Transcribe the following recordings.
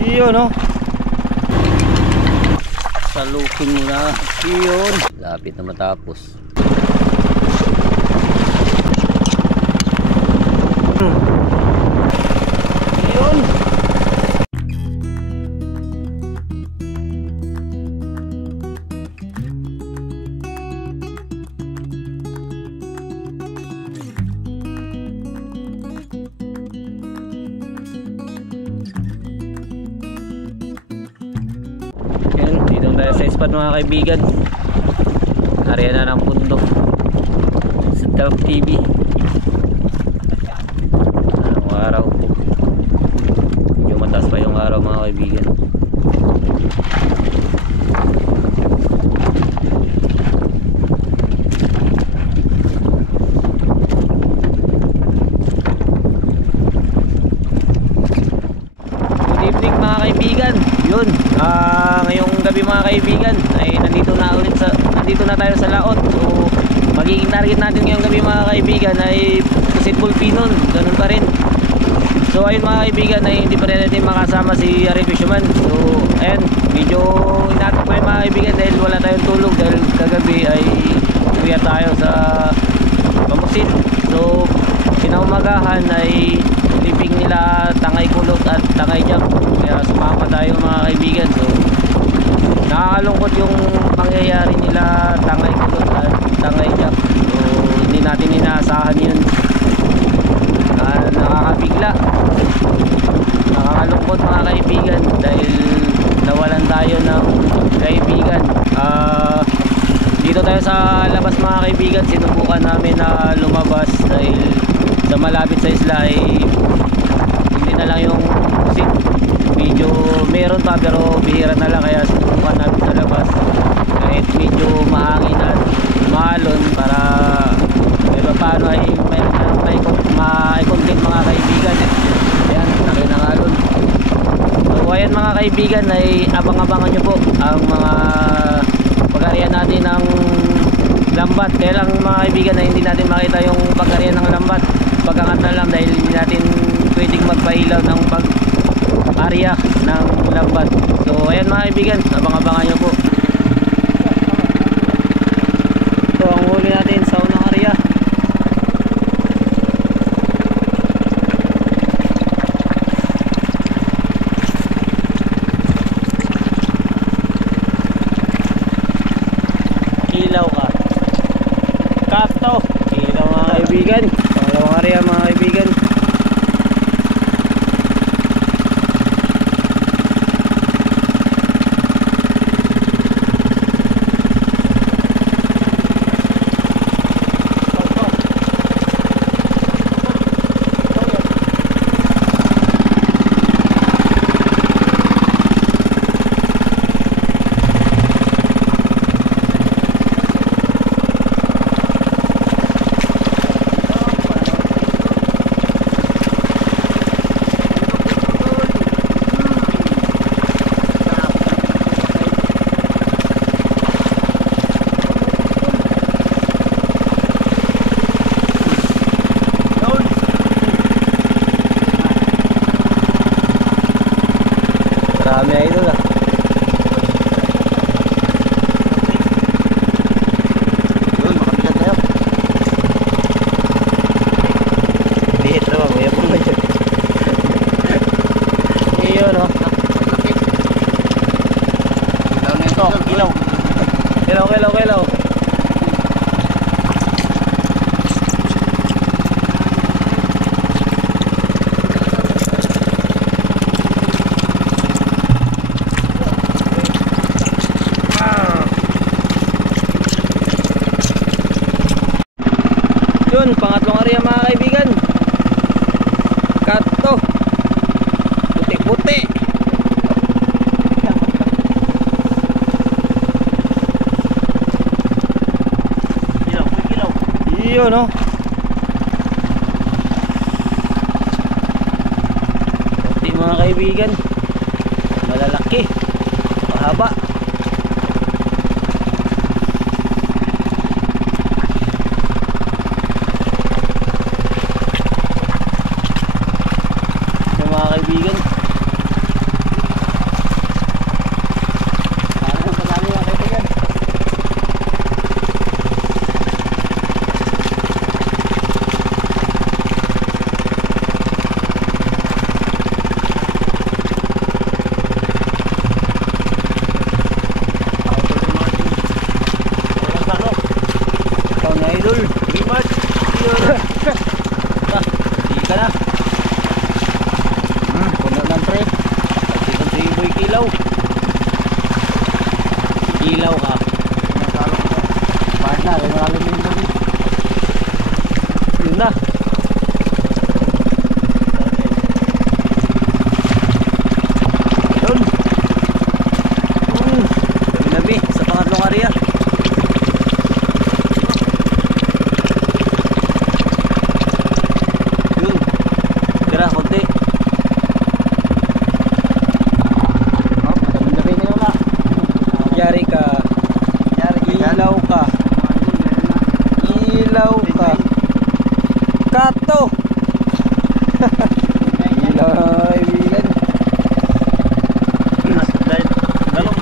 Yun no. Salukin mo na. Yun. Lapit na matapos. Yun. Dito tayo sa spot mga kaibigan. Area na ng bundok sa Delf TV. Anong araw? Medyo mataas pa yung araw mga kaibigan. Good evening mga kaibigan. Yun, ngayong gabi mga kaibigan ay nandito na tayo sa laot. So magiging target natin ngayong gabi mga kaibigan ay Pusit Bulpinon, ganun pa rin. So ayun mga kaibigan ay hindi pa rin natin makasama si Ari Fisherman. So ayun, medyo inatak pa yung mga kaibigan dahil wala tayong tulog dahil kagabi ay uwi tayo sa Pamusit. So kinaumagahan ay living nila Tangay Kulot at Tangay Jump, kaya sumama tayo mga kaibigan. So nakakalungkot yung pangyayari nila Tangay Kulot at Tangay Jump. So hindi natin inaasahan yun. Nakakabigla, nakakalungkot mga kaibigan dahil nawalan tayo ng kaibigan. Dito tayo sa labas mga kaibigan, sinubukan namin na lumabas dahil sa malapit sa isla ay hindi na lang yung pusit, medyo meron pa pero bihira na lang, kaya sinubukan namin sa labas kahit medyo mahangin at maalon para diba paano ay may content mga kaibigan. Ayan, laki ng alon. So ayan mga kaibigan ay abang-abangan nyo po ang mga pag-arian natin ng lambat. Kaya lang mga kaibigan na hindi natin makita yung pag-arian ng lambat, pag-angat na lang dahil hindi natin pwedeng magpailaw ng pag-arya ng lambat. So ayan mga kaibigan, abang-abangan nyo po. So ang huli natin sa unang arya. Ilaw ka. Kato. Ilaw mga kaibigan. Pangalawang area mga kaibigan. Marami ay doon ah. Doon, makabilan tayo. Lihit naman, may apong na dyan. Iyon o. Ilaw nito, ilaw. Ilaw. Yun, pangatlong area mga kaibigan. Kato. Puti-puti. Ilaw. Iyo no. Puti mga kaibigan. Malalaki. Mahaba. Kaibigan, Ilaw. Ilaw ka. Bahad na, kaya malalim yung gabi. Yun na. Yun. Gabi sa pangatlong area. Yun. Tira, konti. Madaming gabi na yun lang. Yari ka. Ilaw ka. Ilaw ka. Kato. Ilaw kaibigan. Galong.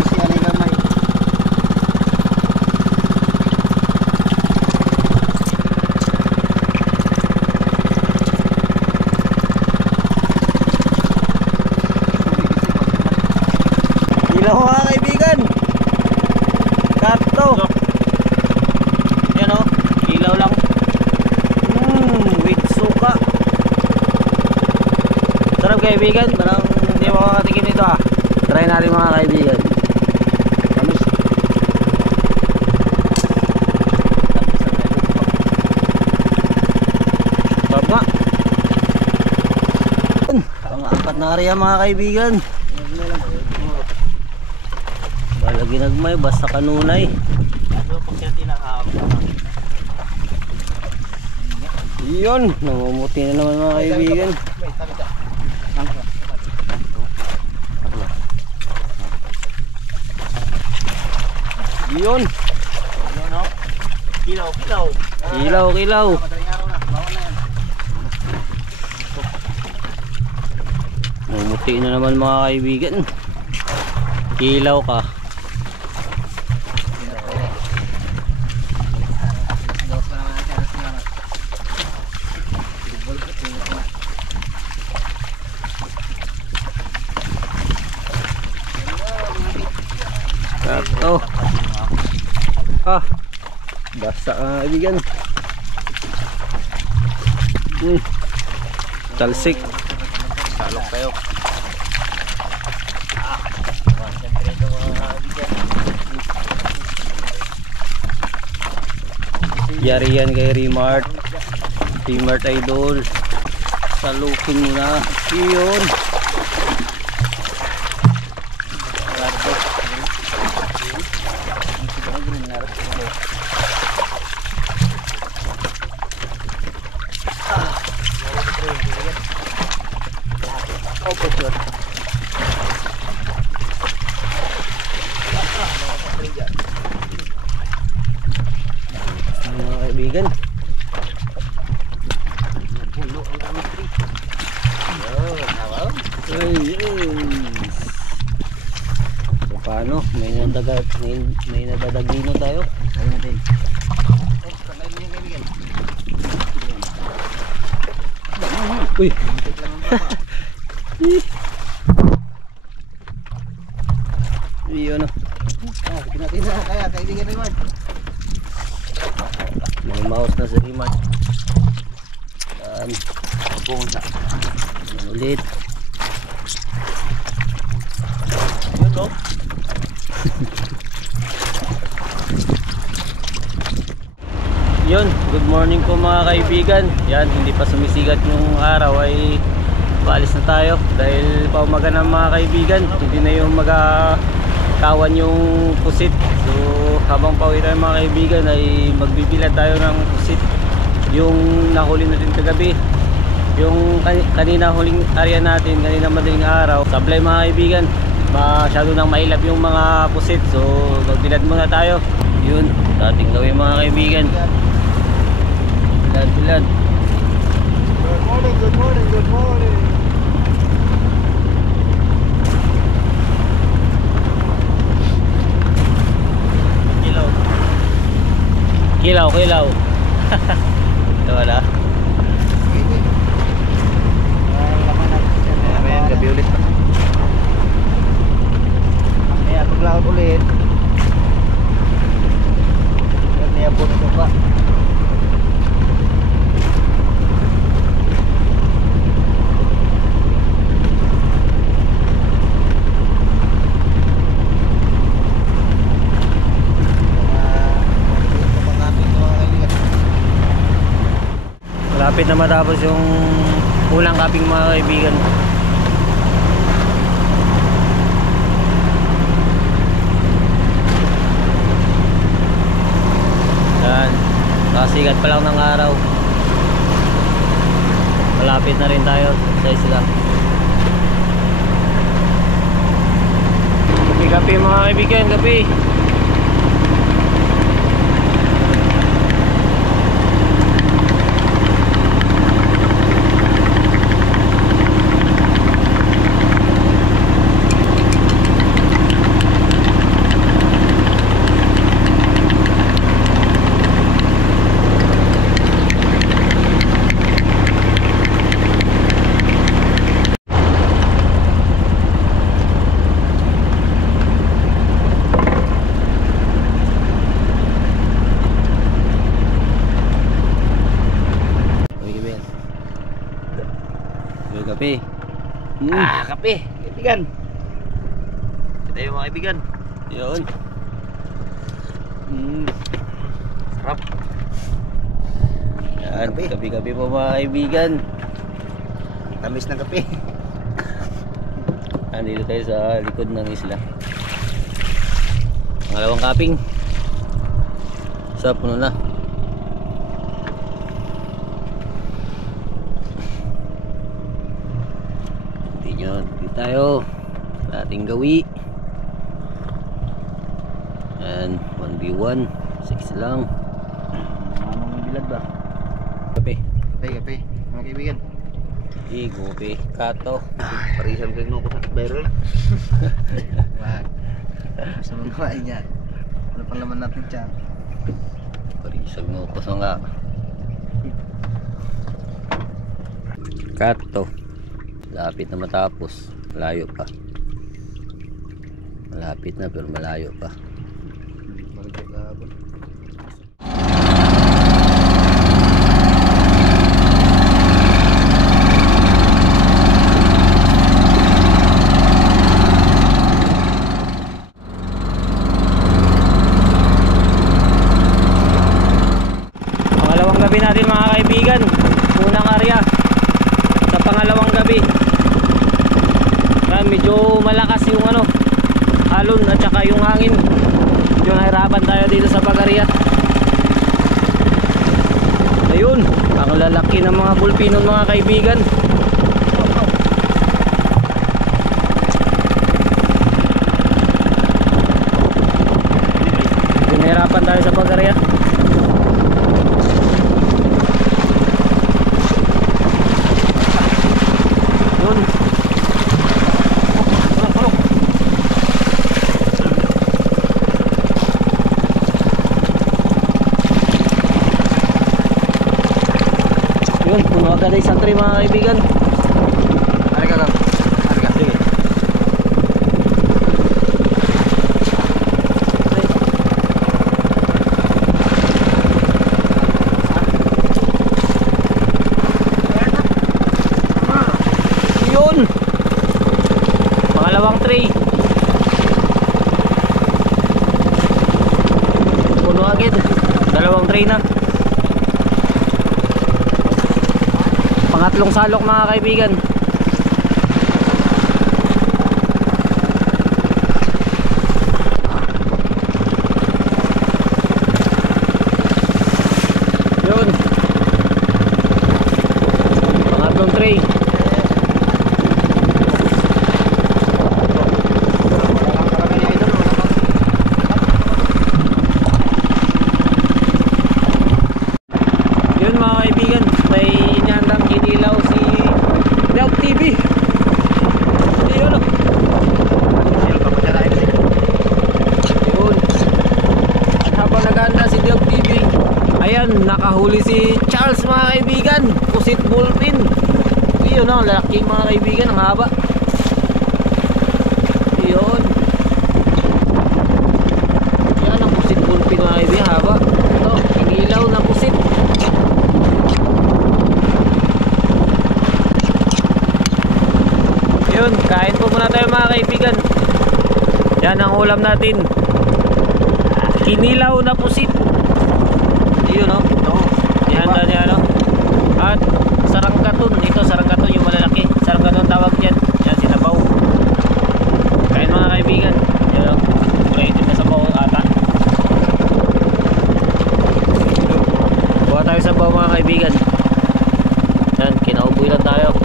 Isi ani gamay. Ilaw mga kaibigan. Kato. Yan o. Ilaw lang. With suka. Sarap kaibigan. Parang hindi mo makatikim nito ah. Try natin mga kaibigan. Tamis. Sarap nga. Pang-apat na area mga kaibigan. Wala ginagmay, basta kanunay. Yun, namumuti na naman mga kaibigan. Yun. Kilaw, kilaw. Kilaw, kilaw. Namumuti na naman mga kaibigan. Kilaw ka. Kato. Basta kaibigan. Talsik. Salok kayo. Yari yan kay Remart. Remart Idol. Salukin mo na. Yun. Mga kaibigan. So, paano? May nadadaglino tayo. Uy. Iyon na. Natin na kaya kaibigan naman. May mouse na sa remote. Punta. Ulit. Yun no? Yun, good morning po mga kaibigan. Yan, hindi pa sumisigat yung araw ay paalis na tayo dahil paumaga ng mga kaibigan. Hindi na yung magkawan yung pusit. So habang pauwi tayo mga kaibigan ay magbibilad tayo ng pusit. Yung nahuli natin kagabi, yung kanina huling area natin, kanina madaling araw, sablay mga kaibigan, masyado nang mailap yung mga pusit. So magbilad muna tayo. Yun, dating gawin mga kaibigan. Bilad. Good morning, good morning, good morning. Kilaw. Ito wala. Ayan, gabi ulit. Kaya paglaot ulit. Kaya po nito pa. Malapit na matapos yung unang kaping mga kaibigan. Yan, kasigat pa lang ng araw. Malapit na rin tayo sa isla. Kape mga kaibigan, kape. Kape. Kape. Kaibigan. Ito yung mga kaibigan. Yun. Sarap. Yan, kape-kape po mga kaibigan. Tamis ng kape. Nandito tayo sa likod ng isla. Pangalawang kaping. Sa puno na. Dito tayo sa ating gawi. And 1v1 6 lang. Mamang bilad ba? Kape. Kape. Mga kaibigan. Gope. Kato. Parisam kayo nung kusang viral na. Wag. Gusto mong kumain yan. Ano pang laman natin dyan? Parisag mo ko sa nga. Kato. Lapit na matapos. Malayo pa. Malapit na pero malayo pa. Marigay kahapon. Pangalawang gabi natin mga kaibigan. Unang area. Sa pangalawang gabi. Medyo malakas yung alon at saka yung hangin. Medyo nahirapan tayo dito sa Pag-area. Ayun, ang lalaki ng mga bulpinon mga kaibigan. Medyo nahirapan tayo sa Pag-area. Yun, puno agad ay santri mga kaibigan. Harga lang. Harga. Sige. Yun. Pangalawang tray. Puno agad. Dalawang tray na. Pangatlong salok mga kaibigan. Yun. Pangatlong tray. Yun mga kaibigan, may inihandang kinilaw si Delk TV. Yun. Yun. At habang naganda si Delk TV, ayan, nakahuli si Charles mga kaibigan. Pusit bullpin. Yun ang lalaki mga kaibigan, ang haba. Yun. Yan ang pusit bullpin mga kaibigan, haba. Ito, kinilaw na pusit. Yun, kain po muna tayo mga kaibigan. Yan ang ulam natin. Kinilaw na pusit. Yun o. Oo. Ihanda niya At sarangkaton, ito sarangkaton yung malalaki. Sarangkaton tawag dyan. Yan, sinabaw. Kain mga kaibigan. Yan, kurete na sabaw ata. Buha tayo sabaw mga kaibigan. Yan, kinauboy lang tayo.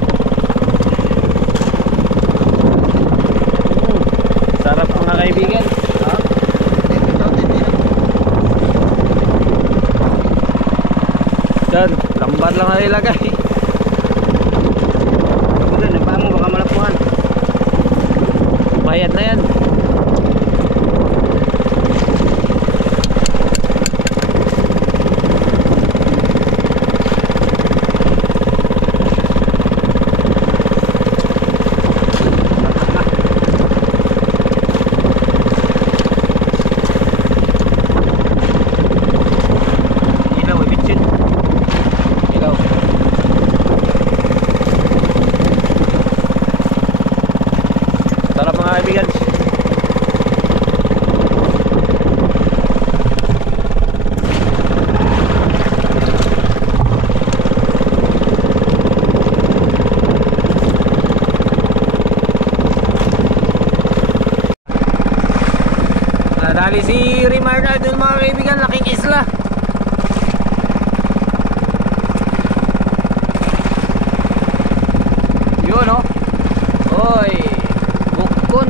Sarap mga kaibigan. Yan, lambat lang na ilagay. Doon, yung paa mo baka malapuhan. Bayad na yan. Ilaw, ibitsin. Ikaw. Sarap mga kaibigan. Nadali si Rimar doon mga kaibigan, laking isla. Yun oh. Oy, bukon.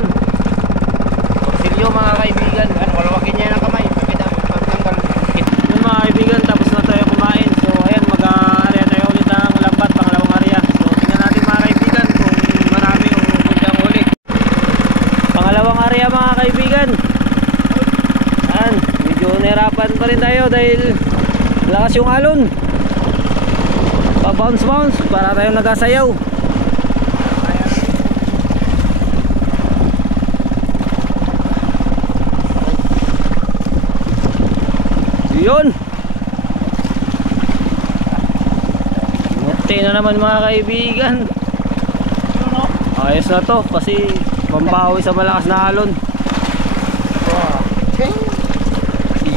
Silyo mga kaibigan. Ano, walawakin niya ng kamay. Pakita, pagtanggal. Yun mga kaibigan, tapos na tayo kumain. So ayan, mag-area tayo ulit ng lambat, pangalawang area. So tingnan natin mga kaibigan kung marami o kundang huli. Pangalawang area mga kaibigan. Ayan, medyo nahirapan pa rin tayo dahil lakas yung alon. Pa-bounce-bounce para tayo nagasayaw. Yun. Muti na naman mga kaibigan. Ayos na to kasi pambawi sa malakas na alon.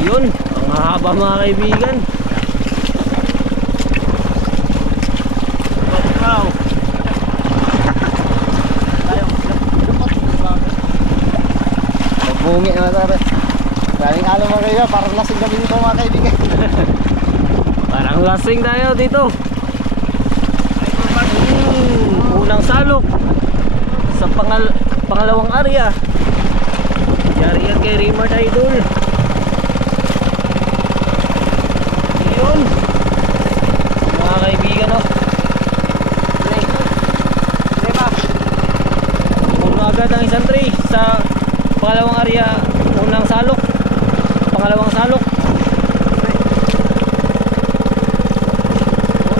Yun, ang haba mga kaibigan. Wow. Bungi na tayo. Galing alam mga kaibigan, parang lasing kami nito mga kaibigan. Parang lasing tayo dito. Unang salok sa pangalawang area. Yari yan kay Rimar Idol. Yun mga kaibigan oh. Puno agad ang isang tray sa pangalawang area. Unang salok, pangalawang salok.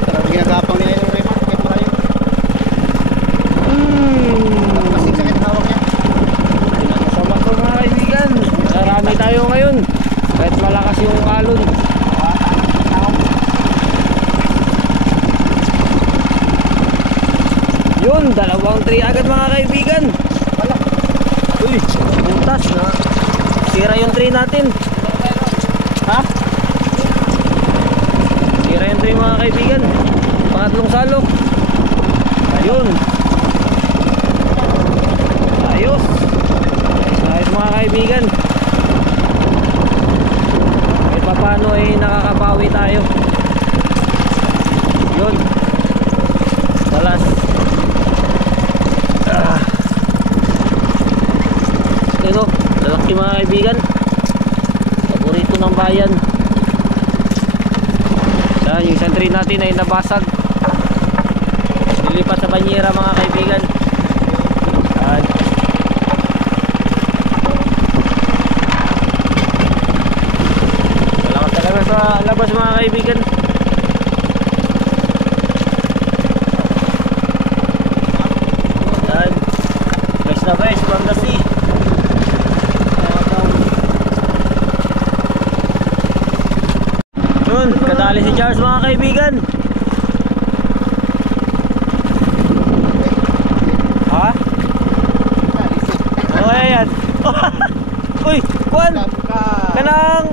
Talagang ginagapang nila yung Raymar. Kaya para yun. Masing sakit ang hawak niya. Sama ko mga kaibigan. Marami tayo ngayon. Kahit malakas yung alon. Yun, dalawang tray agad mga kaibigan. Uy, butas na. Sira yung tray natin. Ha? Sira yung tray mga kaibigan. Pangatlong salok. Ayun. Ayos. Ayos mga kaibigan. Kahit pa paano ay nakakabawi tayo. Yun. Balas. Ito, lalaki mga kaibigan. Paborito ng bayan. Yan, yung isang tray natin ay nabasag. Lilipat sa banyera mga kaibigan. Yan. Malakas talaga sa labas mga kaibigan. Yan. Fresh na fresh from the sea. Yun, kadali si Charles mga kaibigan. Ha? Okay yan. Uy, kuwan. Kanang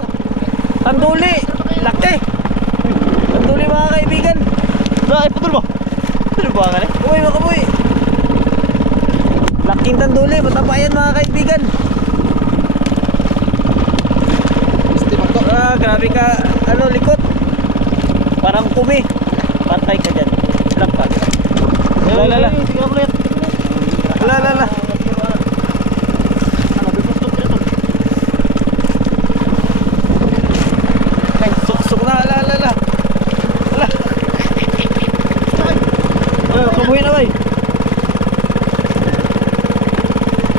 tanduli. Laki. Tanduli mga kaibigan. Tulo ba? Tulo ba ka Uy, mga kaboy! Laking tanduli, matabayan mga kaibigan. Ah, grabe ka, ano, likot. Parang kumi. Patay ka dyan. Lampas. Lala. Lala. Ay, suksok na, lala. Kamuhin na, bay.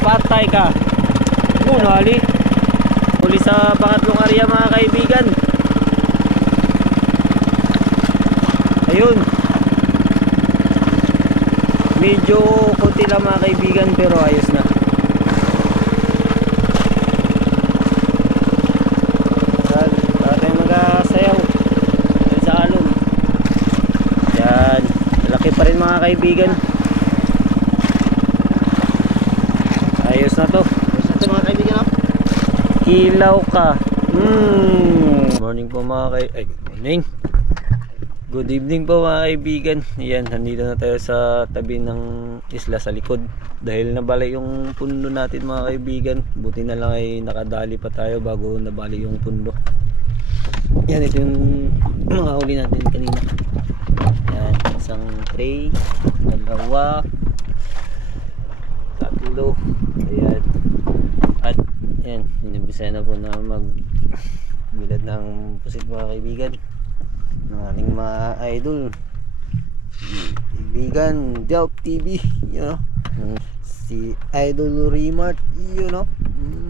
Patay ka. Nali. Uli sa pangatlong area mga kaibigan. Ayun. Medyo konti lang mga kaibigan pero ayos na. Para tayo magsayaw sa alon. Yan. Malaki pa rin mga kaibigan. Ayos na to. Ayos na to mga kaibigan. Kilaw ka. Morning po mga good morning. Good evening po mga kaibigan. Yan, nandito na tayo sa tabi ng isla sa likod. Dahil nabali yung pundo natin mga kaibigan. Buti na lang ay nakadali pa tayo bago nabali yung pundo. Yan, ito yung mga huli natin kanina. Yan, isang tray, dalawa, tatlo. Ayan. At yan, inibisa na po na magbilad ng pusit mga kaibigan ng ating mga idol kaibigan Delp TV, you know, si Idol Remart, you know.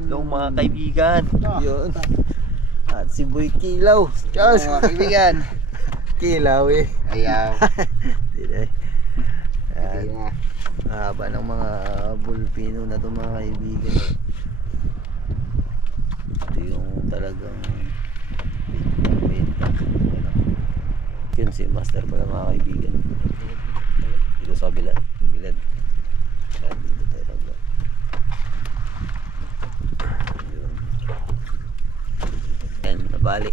Hello mga kaibigan. Yun. At si Boy Kilaw. Charles mga kaibigan. Kilaw eh. Ayaw. Ayan. Haba ng mga bulpino na ito mga kaibigan. Ito yung talagang benta. Yun si Master pala mga kaibigan. Dito sa bilad. Bilad. Dito tayo nagla. Yun. Yan, nabali.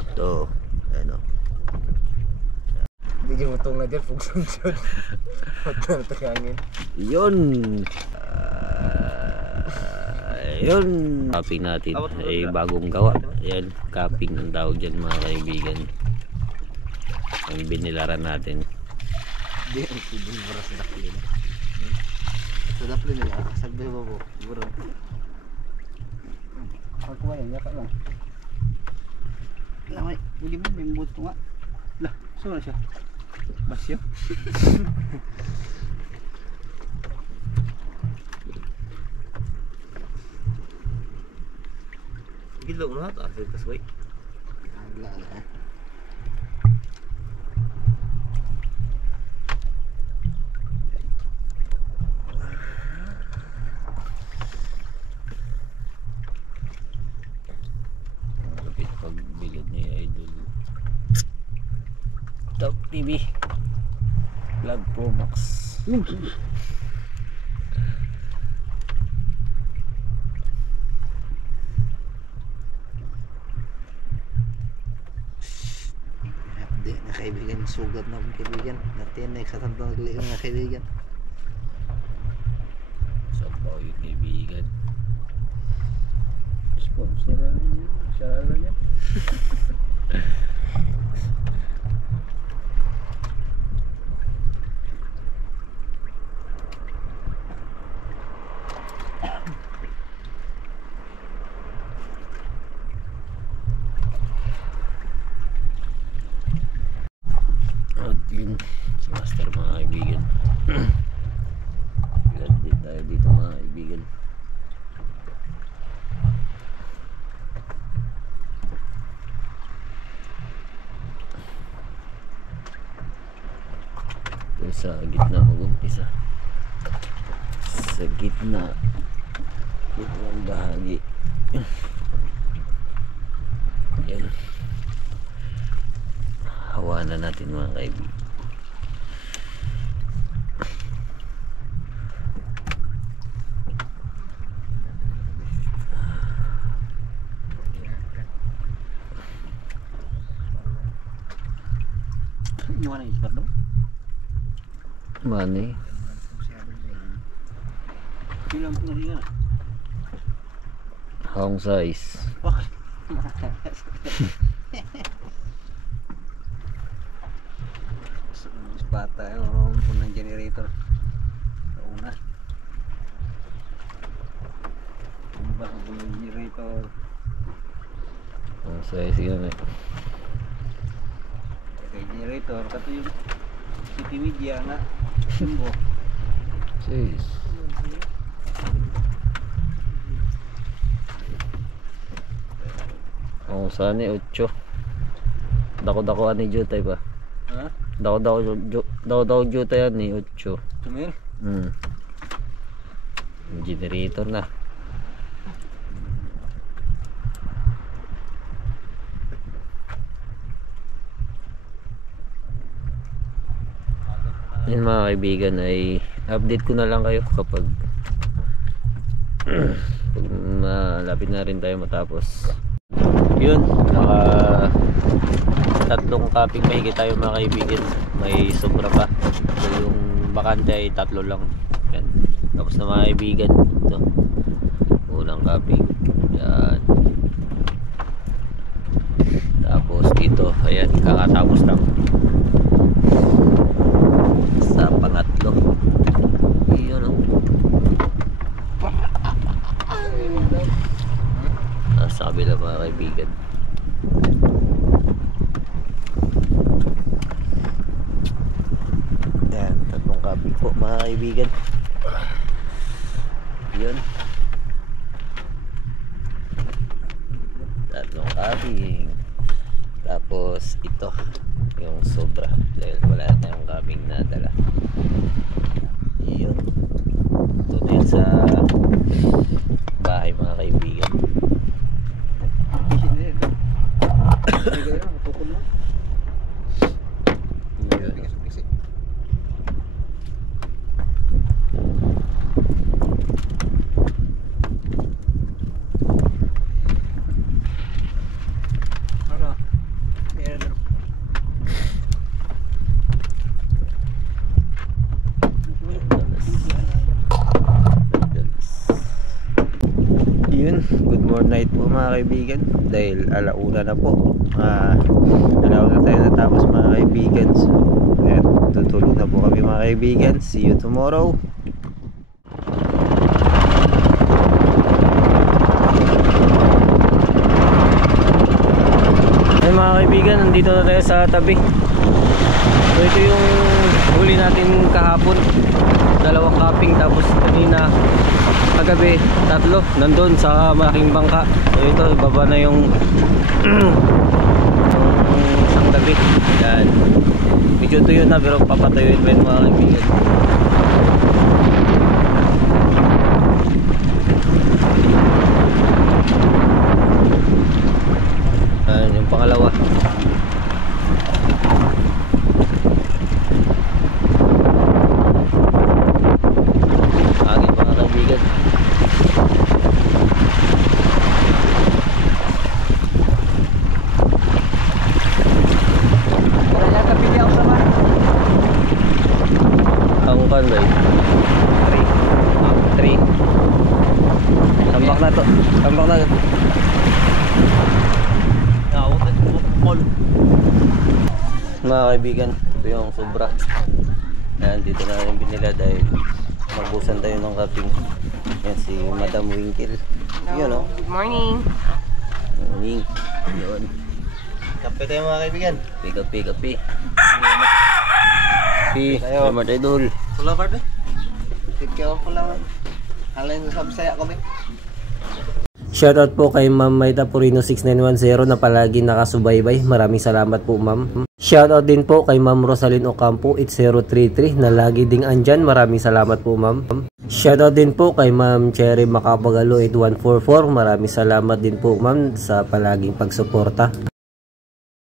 Ito. Ano. Hindi mo itong na dyan. Pugsong-syon. Matang takangin. Yun. Yun. Capping natin ay bagong gawa. Yan, capping ang tawag dyan mga kaibigan. Ang binilaran natin. Hindi, ang tibol para sa daplin. Sa daplin nila, sagbay ba po? Siguro. Pagkuha yan, yaka lang. Lamay, hindi mo, may buto nga. Lah, saan na siya? Basyo? Gila ko na ito. Asal kasway. Agla na. Lapit pagbilad ni Idol Delp TV Vlog Pro Max. Hindi na kaibigan, sugat na akong kaibigan. Natin na ikasantang nagliing na kaibigan. Sa bao yung kaibigan. Sponsor niya, siya niya. At yun, si Master mga kaibigan. Bilad din tayo dito mga kaibigan. Ito sa gitna mag-umpisa. Sa gitna ng bahagi. Yan. Hawa na natin mga kaibigan. mana ispat dong? Mana eh? Bilang pun lagi kan? Hong size. Wah. Sepata ya orang pun ng generator. Una. Kumbak pun ng generator. Hong size yun eh. Kayak generator kata yung city media nga sembuh. Sis. Oh, sana 8. Dako-dako ani jutay pa. Ha? Dako-dako jutay ani 8. Tumir? Generator na. Yun mga kaibigan, ay update ko na lang kayo kapag pag malapit na rin tayo matapos. Yun, naka 3 kaping mahigit tayo mga kaibigan. May sobra pa. So yung bakante ay 3 lang. Yan. Tapos na mga kaibigan, ito unang kaping. Yan. Tapos dito, ayan, kakatapos lang sa pangatlo. Yun o. Nasa kabila mga kaibigan. Yan, 3 kaping po mga kaibigan. Yun, 3 kaping. Tapos ito yung sobra dahil wala tayong kaming nadala. Yun, ito din sa bahay mga kaibigan. Good morning night po mga kaibigan, dahil alauna na po. Alauna tayo natapos mga kaibigan. So ayan, tutulog na po kami mga kaibigan. See you tomorrow. Ay mga kaibigan, nandito na tayo sa tabi. So ito yung huli natin kahapon, 2 kaping. Tapos kanina kagabi 3 nandun sa malaking bangka. So ito, ibaba na yung isang tabi. Yan, medyo tuyo na pero papatuyuin pa yun mga kaibigan. Yan yung pangalawa. Agit mga kaibigan. Ang kan ba? 3. Tambak na to. Tambak na. Mga kaibigan, ito yung sobra. Ayan, dito na rin binila dahil mabusan tayo ng kaping. Yan si Madam Winkle. Yun o. Good morning. Morning. Yun. Kape tayo mga kaibigan. Kape. Selamat Idol. Pula part eh. Tikyo pula. Halain sa Bisaya kami. Shoutout po kay Ma'am Maida Purino 6910 na palagi nakasubaybay. Maraming salamat po ma'am. Shoutout din po kay Ma'am Rosalyn Ocampo 8033 na lagi ding andyan. Maraming salamat po ma'am. Shoutout din po kay Ma'am Cherry Macapagalo 8144. Maraming salamat din po ma'am sa palaging pagsuporta.